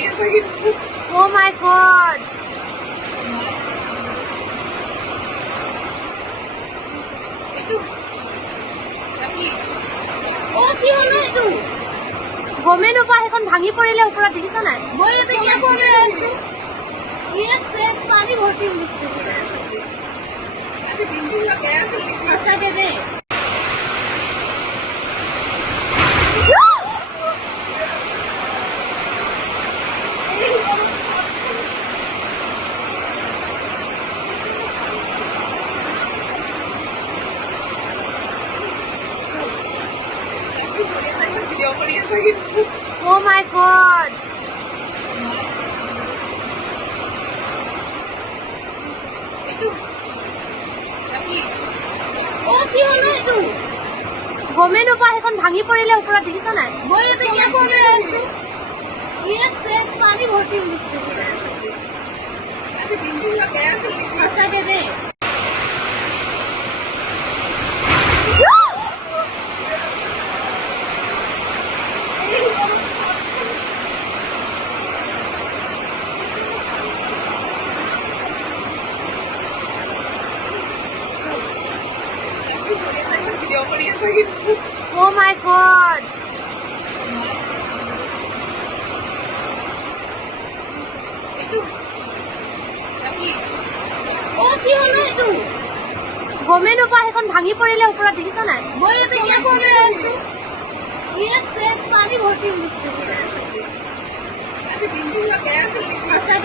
Oh my god! কি হলো এইটো গমে নোপোৱা সেইখন ভাঙি পৰিলে ওপৰত দেখিছা নাই মই এটা কি কৰি আছো ইয়াত ফ্ৰেছ পানী ভৰ্তি হৈ গৈছে আজি দিনটো বেয়া আছিল সঁচাকে দেই Oh my god! কি হলো এইটো গমে নোপোৱা সেইখন ভাঙি পৰিলে ওপৰত দেখিছা নাই মই এটা কি কৰি আছো ইয়াত ফ্ৰেছ পানী ভৰ্তি হৈ গৈছে আজি দিনটো বেয়া আছিল সঁচাকে দেই Oh my god! কি হলো এইটো গমে নোপোৱা সেইখন ভাঙি পৰিলে ওপৰত দেখিছা নাই মই এটা কি কৰি আছো ইয়াত ফ্ৰেছ পানী ভৰ্তি হৈ গৈছে আজি দিনটো বেয়া আছিল সঁচাকে